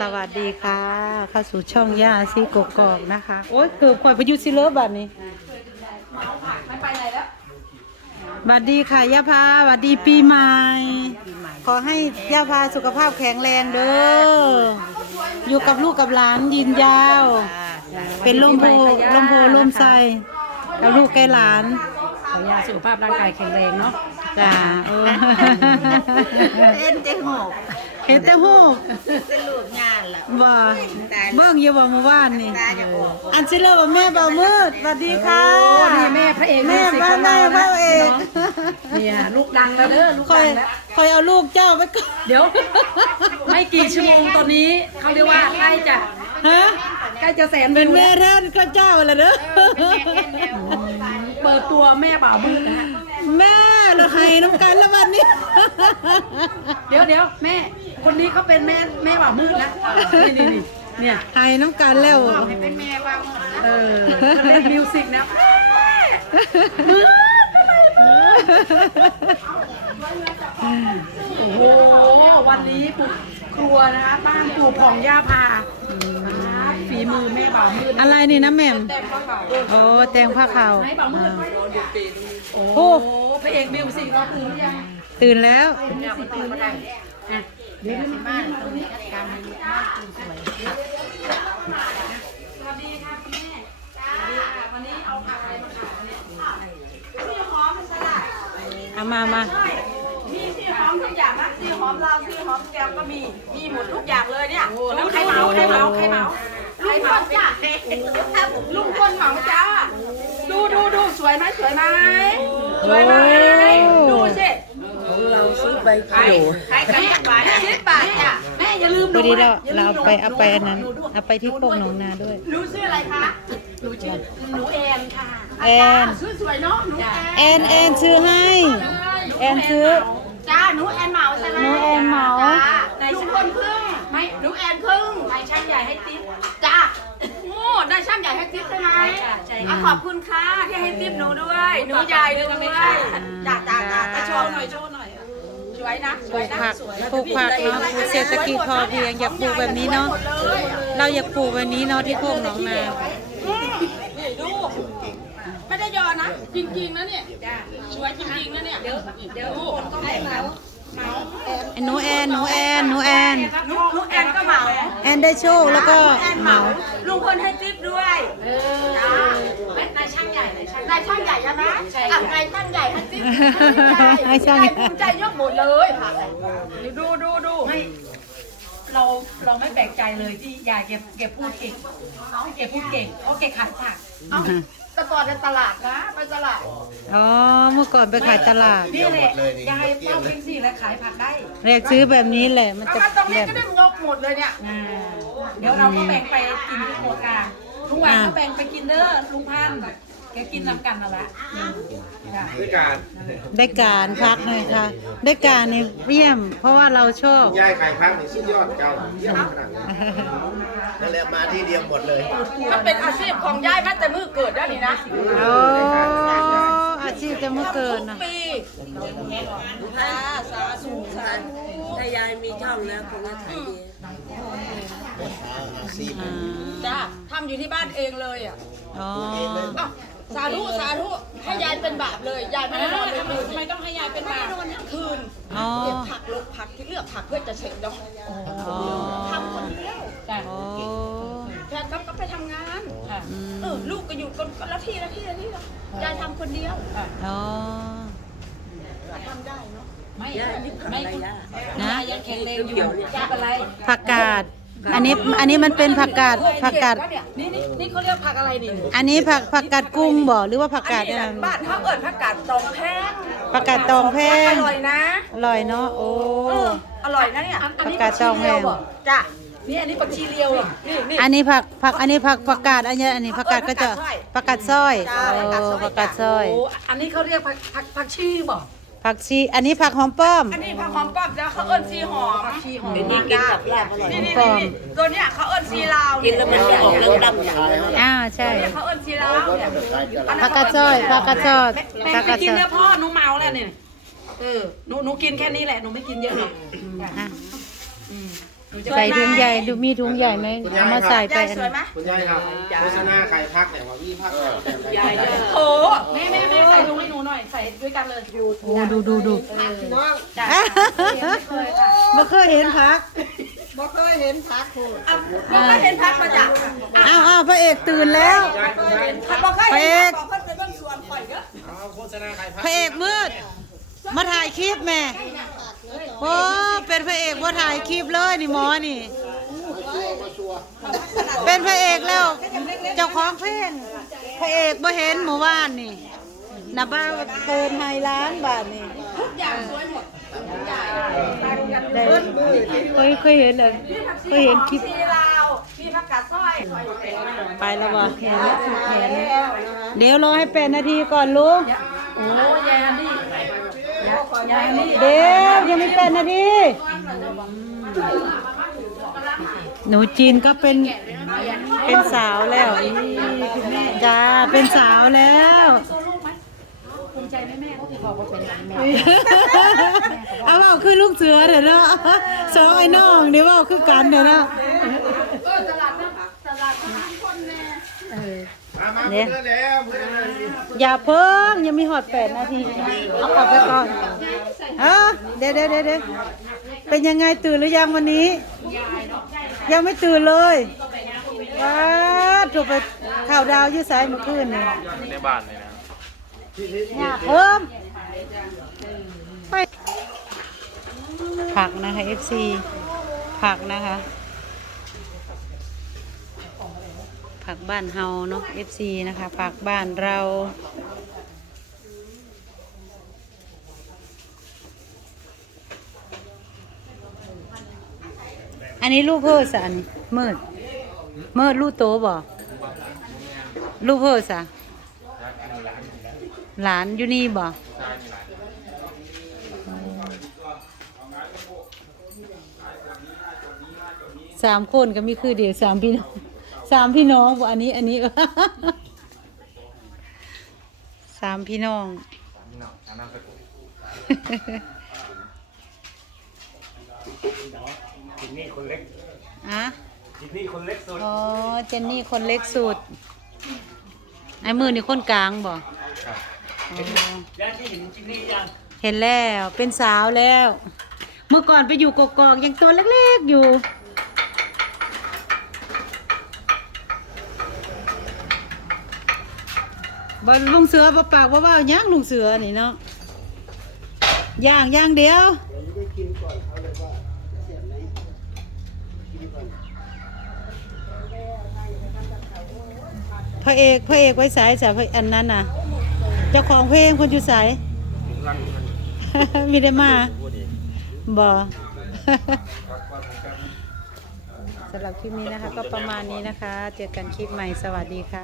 สวัสดีค่ะเข้าสู่ช่องย่าซีกกอกนะคะ โอ้ยเกือบข่อยไปอยูซิเลอร์บัดนี้บัดดีค่ะย่าพาบัดดีปีใหม่ ขอให้ย่าพาสุขภาพแข็งแรงเด้อ อยู่กับลูกกับหลานยินยาว เป็นลมโพลมโพลมไส้กับลูกแกหลาน ขอให้ยาสุขภาพร่างกายแข็งแรงเนาะจ้าเออเอ็นจะหก เห็นแต่หูกจะลูกงานละว่าเบิ่งอยู่บ่เมื่อวานนี่ ตาจะออกอันซิเลอร์ว่าแม่เบามืดสวัสดีค่ะโอ้นี่แม่พระเอกแม่สิบ้านขแม่องบ้าเราเอนะกเนี่ยลูกดังแล้วเด้อลูกคอดัยงแล้วคอยเอาลูกเจ้าไปก่อนเดี๋ยว ไม่กี่ชั่วโมงตอนนี้เขาเรียกว่าใกล้จะฮะใกล้จะแสนเป็วินวแม่แล้วแทนข้าเจ้าแหละเด้อ เปิดตัวแม่บ่าวมืดนะฮะ แม่เราให้น้ำกันแล้ววันนี้ เดี๋ยวเดี๋ยวแม่ คนนี้เขาเป็นแม่แม่บ่าวมืดนะนี่นี่นี่เนี่ยให้น้ำกันแล้วเป็นแม่ว่าหมดนะเออก็เล่นมิวสิกนะโอ้โหวันนี้ปุกครัวนะคะบ้านปู่ผ่องย่าพา ฝีมือแม่บ่าวมืดอะไรนี่นะแม่มแต่งข้าวเปล่าโอ้แตงผ้าขาวไหนบ่าวมืดโอ้โอ้โหพระเอกมิวสิกเราตื่นหรือยังตื่นแล้วตื่นไม่ได้อะเดี๋ยวสิมาตรงนี้การมีลูกบ้านคุณสวยสวัสดีค่ะคุณแม่สวัสดีค่ะวันนี้เอาผักอะไรมาขายเนี่ยเอามามามีซีหอมทุกอย่างนะซีหอมลาวซีหอมแก้วก็มีมีหมดทุกอย่างเลยเนี่ยโอ้แล้วใครเหมาใครเหมาใครเหมา ลุงคนจ้ะลุงคนเหมาจ้า ดูดูดูสวยไหมสวยไหมสวยไหมดูสิเราซื้อใบขายขายกันบาทสิบบาทจ้ะแม่อย่าลืมดูอดีเรานะอย่เราเอาไปเอาไปอันนั้นเอาไปที่โคกหนองนาด้วยรู้ชื่ออะไรคะหนูชื่อหนูแอนค่ะแอนชื่อสวยเนาะหนูแอนแอนแอนซื้อให้แอนซื้อจ้าหนูแอนเหมาใช่ไหมหนูแอนเหมาจ้ลุงคนครึ่งไม่หนูแอนครึ่งนายช่างใหญ่ให้ติ๊บ ได้ช่างใหญ่ให้ติ๊บใช่ไหมใช่อะขอบคุณค่ะที่ให้ติ๊บหนูด้วย หนูใหญ่ด้วยจ้าจ้าจ้าอะโชว์หน่อยโชว์หน่อยสวยนะสปลูวยกนะผักปลูกผักเนาะเศรษฐกิจพอเพียงอยากปลูกแบบนี้เนาะเราอยากปลูกแบบนี้เนาะที่โคกหนองนาอืมนี่ดูไม่ได้ยอนะจริงๆนะเนี่ยสวยจริงๆนะเนี่ยเดี๋ยวเดี๋ยวคนก็ไม่เหมาเหมาหนูแอนหนูแอนหนูแอนหนูหนูแอนก็เหมา แอนได้โชคแล้วก็แอนเหเหมามา ลุงพลให้ ติ๊บด้วยเออแม่นายช่างใหญ่นายช่างนายช่างใหญ่ใช่ไหมอะนายช่างใหญ่ให้ติ๊บให้ช่างใหญ่ภูมิใจยกหมดเลยค่ะดูดูดูไม่เราเราไม่แปลกใจเลยที่ยายแกแกพูดเก่งแกพูดเก่งเพราะแกขายผักเอาแต่ก่อนในตลาดนะไปตลาดอ๋อเมื่อก่อนไปขายตลาดนี่แหละยายเป้าเป็นสี่และขายผักได้เรียกซื้อแบบนี้แหละมันเอาจะมาตรงแบนี้บก็ได้ยกหมดเลยเนี่ยอ่าเดี๋ยวเราก็แบ่งไปกินที่โครงการ ลุงหวานก็แบ่งไปกินเด้อลุงพันธุ์แกกินนำกันนั่นแหละจ้ะด้วยการได้การพักเลยค่ะ ได้การนี่เยี่ยม เพราะว่าเราชอบยายไข่พักนี่สุดยอดเก่าเยี่ยมขนาดนี้นั่นแหละมาที่เดียวหมดเลย มันเป็นอาชีพของยายมาแต่มือเกิดแล้วนี่นะ โอ้ อาชีพจะเมื่อเกินนะปีถ้าสาธุสาธุถ้ายายมีช่องแล้วคงจะขายดีอ่าจ้าทำอยู่ที่บ้านเองเลยอะอ๋ออ้าวสาธุสาธุให้ยายเป็นบาปเลยยายไม่ได้นอนเลยคืนทำไมต้องให้ยายเป็นไม่บาได้ปนอนทั้งคืนอ๋อเก็บผักลกผักที่เลือกผักเพื่อจะเสร็จเนาะอ๋อทำคนเดียวจ้ะโอ้แฟนเขาก็ไปทำงานค่ะอืมเออลูกก็อยู่คนละที่ละที่ละที่ละ ยายทำคนเดียวอ๋อ ทำได้เนาะไม่ยายนี่ผักไม่อะไรคุณย่านะยังแข็งแรงอยู่จ้าอะไรผักกาด อันนี้อันนี้มันเป็นผักกาดผักกาดนี่นี่นี่เขาเรียกผักอะไรนี่อันนี้ผักผักกาดกุ้งบ่หรือว่าผักอักานดนี้อะไรน่ะบ้านเขาเอิญผักกาดตองแพงผักกาดตองแพงอร่อยนะอร่อยเนาะโอ้เอออร่อยนะเนี่ยอันนี้ผักกาดจองแพงจ้ะ นี่อันนี้ผักชีเลียวเหรอนี่นี่ อันนี้ผักผักอันนี้ผักผักกาดอันนี้อันนี้ผักกาดก็จะผักกาดสร้อยจ้าโอ้ผัผักกกากาดดสสร้ร้ออยยโอ้อันนี้เขาเรียกผักผักผักชีบ่ผักชีอันนี้ผักหอมป้อม อันนี้ผักหอมป้อมจ้ะเขาเอิญซีหอมผักชีหอมเดี๋ยวนี้กินกับลาบอร่อยนี่นี่หอนี่มตัวเนี้ยเขาเอิญซีลาวกินแล้วมันจะออกดำๆอย่างนี้อ้าวใช่เนี่ยเขาเอิญซีลาวเนี่ยอันนั้นผักกาดสร้อยผักกาดสร้อยแม่ผักไม่กาดกิสนร้อยเนื้อพ่อหนูเมาแล้วเนี่ยเออหนูหนูกินแค่นี้แหละหนูไม่กินเยอะหรอก อะอืม ใส่ถุงใหญ่ดูมีถุงใหญ่ไหมเอามาใส่ไปยายอันสวยนี้ไหมคุณยายครับโฆษณาใครพักเนี่ยว่าพี่พักแบบไหนยายเนี่ยโอ้แม่แม่แม่ใส่ถุงให้หนูหน่อยใส่ด้วยกันเลยอยู่โอ้ดูดูดูจ้ะไม่เคยค่ะไม่เคยเห็นพักเราก็เห็นพักมาจากอ้าวอ้าวพระเอกตื่นแล้วเราก็พระเห็เอนกบอกเพิ่นเป็นเรื่องส่วนข่อยก็เอาโฆษณาใครพักพระเอกมืด มาถ่ายคลิปแม่ โอ้เป็นพระเอกมาถ่ายคลิปเลยนี่หมอนี่ เป็นพระเอกแล้ว เจ้าของเพลงพระเอกบ่เห็นหมู่บ้านนี่นาบ้าเกินไฮล้านบาทนี่ทุกอย่างสวยหมดได้เคยเคยเห็นเหรอเคยเห็นคลิปทีลาวมีผักกาดสร้อยไปแล้วบ่เดี๋ยวรอให้เป็นนาทีก่อนลุงโอ้ยายฮันนี่ยายฮันนี่ เดี๋ยวยังไม่เป็นนาทีหนูจีนก็เป็นเป็นสาวแล้วจ้าเป็นสาวแล้วภูมิใจไหมแม่เขาที่บอกว่าเป็นแม่เอาเอาคือลูกเสือเดี๋ยวเนาะสองไอ้น้องเดี๋ยวเอาคือกันเดี๋ยวเนาะมามาเพื่อนแล้วเพื่อน แล้วอย่าเพิ่งยังมีหอดแปดนาทีเอากลับไปก่อนเออเดี๋ยวเดี๋ยวเดี๋ยวเดี๋ยวเป็นยังไงตื่นหรือยังวันนี้ ยังไม่ตื่นเลยว้าถูกไปข่าวดาวอยืดสายเมื่อคืนนี่ในบ้านเลยนะอย่าเพิ่มไปผักนะคะ FC ผักนะคะ ผักบ้านเฮาเนาะ FC นะคะผักบ้านเราอันนี้ลูกเพิ่สะอันนี้มืดมืดลูกโตบ่ลูกเพิ่สะหลานอยู่นี่บ่สามคนก็มีคือเดียวสามพี่น้อง สามพี่น้องบ่อันนี้ อันนี้ สามพี่น้องจินนี่คนเล็กอะจินนี่คนเล็กสุดอ๋อ เจนนี่คนเล็กสุด ไอ้มือนี่คนกลางบ่อ๋อย่าที่เห็นจินนี่ยังเห็นแล้วเป็นสาวแล้ว เมื่อก่อนไปอยู่กกอกยังตัวเล็กๆอยู่ บลุงเสือปะปากว่าว่าย่างลุงเสือนี่เนาะย่างย่างเดียวพระเอกพระเอกไว้สายจ้ะพระอันนั้นน่ะเจ้าของเพลงคนอยู่สายมีได้มาบ่สำหรับคลิปนี้นะคะ ก็ประมาณนี้นะคะ เจอกันคลิปใหม่สวัสดีค่ะ